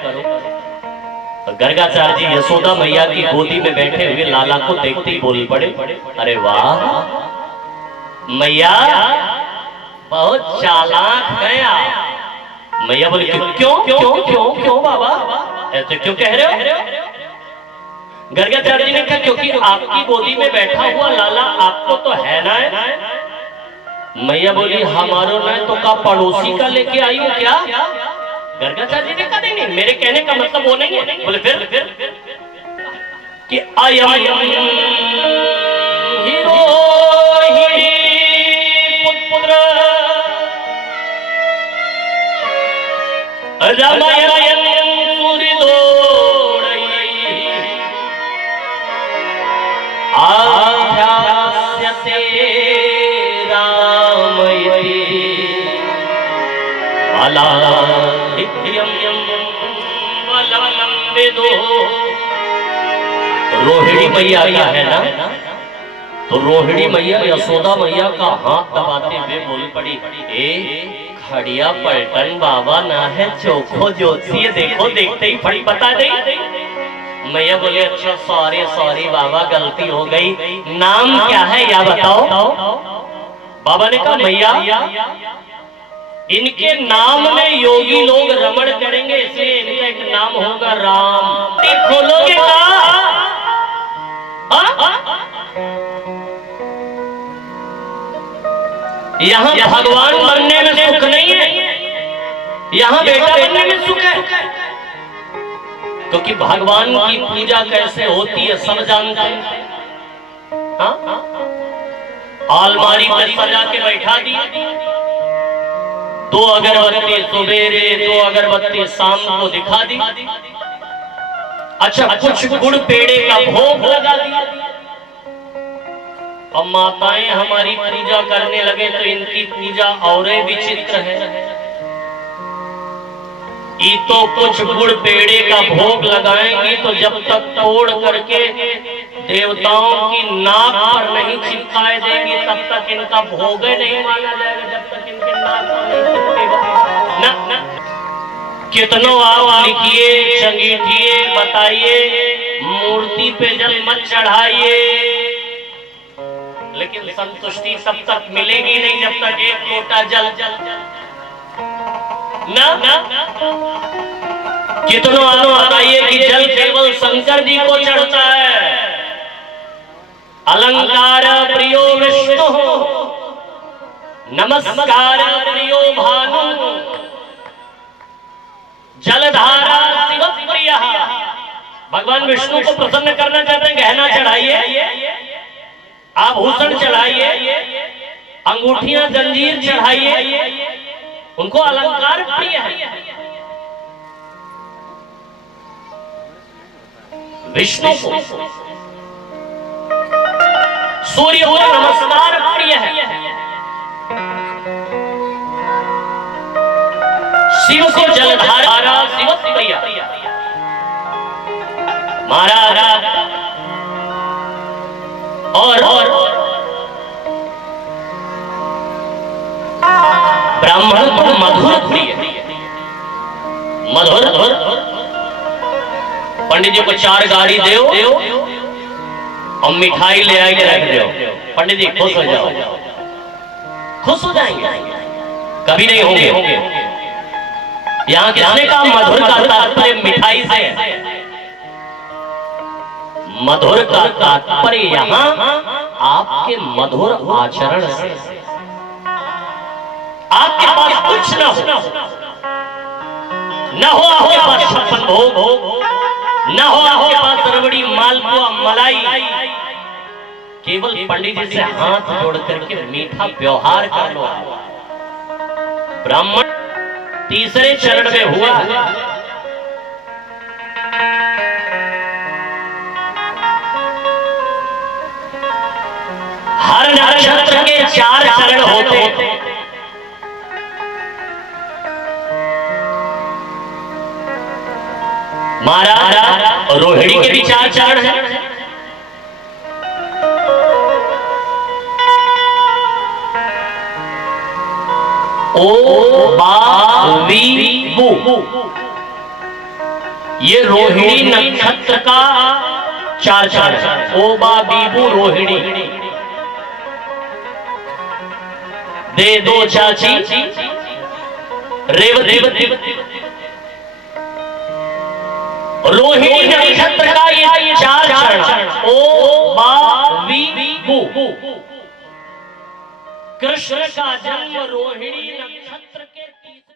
तो गर्गाचार्य जी यशोदा मैया की गोदी में बैठे हुए लाला को देखते ही बोल पड़े, अरे वाह मैया बहुत चालाक है आप। मैया बोली क्यों क्यों क्यों क्यों क्यों बाबा ऐसे क्यों कह रहे हो? गर्गाचार्य जी ने कहा क्योंकि आपकी गोदी में बैठा हुआ लाला आपको तो है ना। मैया बोली हमारो न तो का पड़ोसी का लेके आई हो क्या? गर्गाचार्य जी ने कहा नहीं, मेरे कहने का मतलब वो नहीं है। बोले फिर कि अयम हिरोहिणी पुत्र रमयन सुहृदोड़ै आध्यास्यते रामयति अलाहित्यं वलवलं विदो। रोहिणी मैया का है ना, तो रोहिणी मैया यशोदा मैया का हाथ दबाते हुए बोल पड़ी, ए खड़िया पलटन बाबा ना है चोखो ज्योति, देखो देखते ही फट पता नहीं। मैया बोले अच्छा सॉरी सॉरी बाबा गलती हो गई, नाम क्या है या बताओ। बाबा ने कहा मैया इनके नाम में योगी लोग रमण करेंगे, इसलिए इनका एक नाम होगा राम। खोलोगे का यहाँ भगवान बनने में सुख नहीं है, यहाँ बेटा बनने में सुख है। क्योंकि भगवान की पूजा कैसे होती है सब जानते हैं। अलमारी पर सजा के बैठा दिया, 2 अगरबत्ती सुबेरे 2 अगरबत्ती शाम को दिखा दी। अच्छा कुछ गुड़ पेड़े का भोग लगा दिया। अब माताएं हमारी पूजा करने लगे तो इनकी पूजा और विचित्र है। ये तो कुछ गुड़ पेड़े का भोग लगाएंगी तो जब तक तोड़ करके देवताओं की नाक पर नहीं चिपकाए देंगी तब तक इनका भोग नहीं माना जाएगा, जब तक इनके नाक पर नहीं चिपकेगा ना। कितनों आप लिखिए संगीतिए बताइए, मूर्ति पे जल मत चढ़ाइए, लेकिन संतुष्टि तब तक मिलेगी नहीं जब तक एक लोटा जल ना। कितनों आनो बताइए कि जल केवल शंकर जी को चढ़ता है। अलंकार प्रियो विष्णु, नमस्कार प्रियो भानु, जलधारा शिव प्रिय। भगवान विष्णु को प्रसन्न करना चाहते हैं, गहना चढ़ाइए, आभूषण चढ़ाइए, अंगूठियां जंजीर चढ़ाइए, उनको अलंकार प्रिय है। विष्णु को सूर्य को नमस्कार प्रिय है, शिव को जलधारा शिव प्रिय। महाराज और ब्राह्मण को मधुर प्रिय, मधुर। पंडित जी को 4 गाड़ी दो और मिठाई ले आके रख दो, पंडित जी खुश हो जाओ, खुश हो जाएंगे। कभी नहीं होंगे। यहाँ किसने कहा मधुर का तात्पर्य मिठाई से? मधुर का तात्पर्य यहाँ आपके मधुर आचरण से। आपके पास कुछ न हो आपके पास 56 भोग, न हो आपके पास रबड़ी मालपुआ मलाई, केवल पंडित जी से हाथ जोड़ करके मीठा व्यवहार कर लो। ब्राह्मण तीसरे चरण में हुआ है। हर नक्षत्र के 4 चरण होते हैं। महाराज रोहिणी के भी 4 चरण हैं। ओ बा वी बू, ये रोहिणी नक्षत्र का 4 चरण है। ओ बा बीबू रोहिणी, दे दो चाची रेवती। रोहिणी नक्षत्र का ये 4 चरण, ओ बा वी बू। कृष्ण का जन्म रोहिणी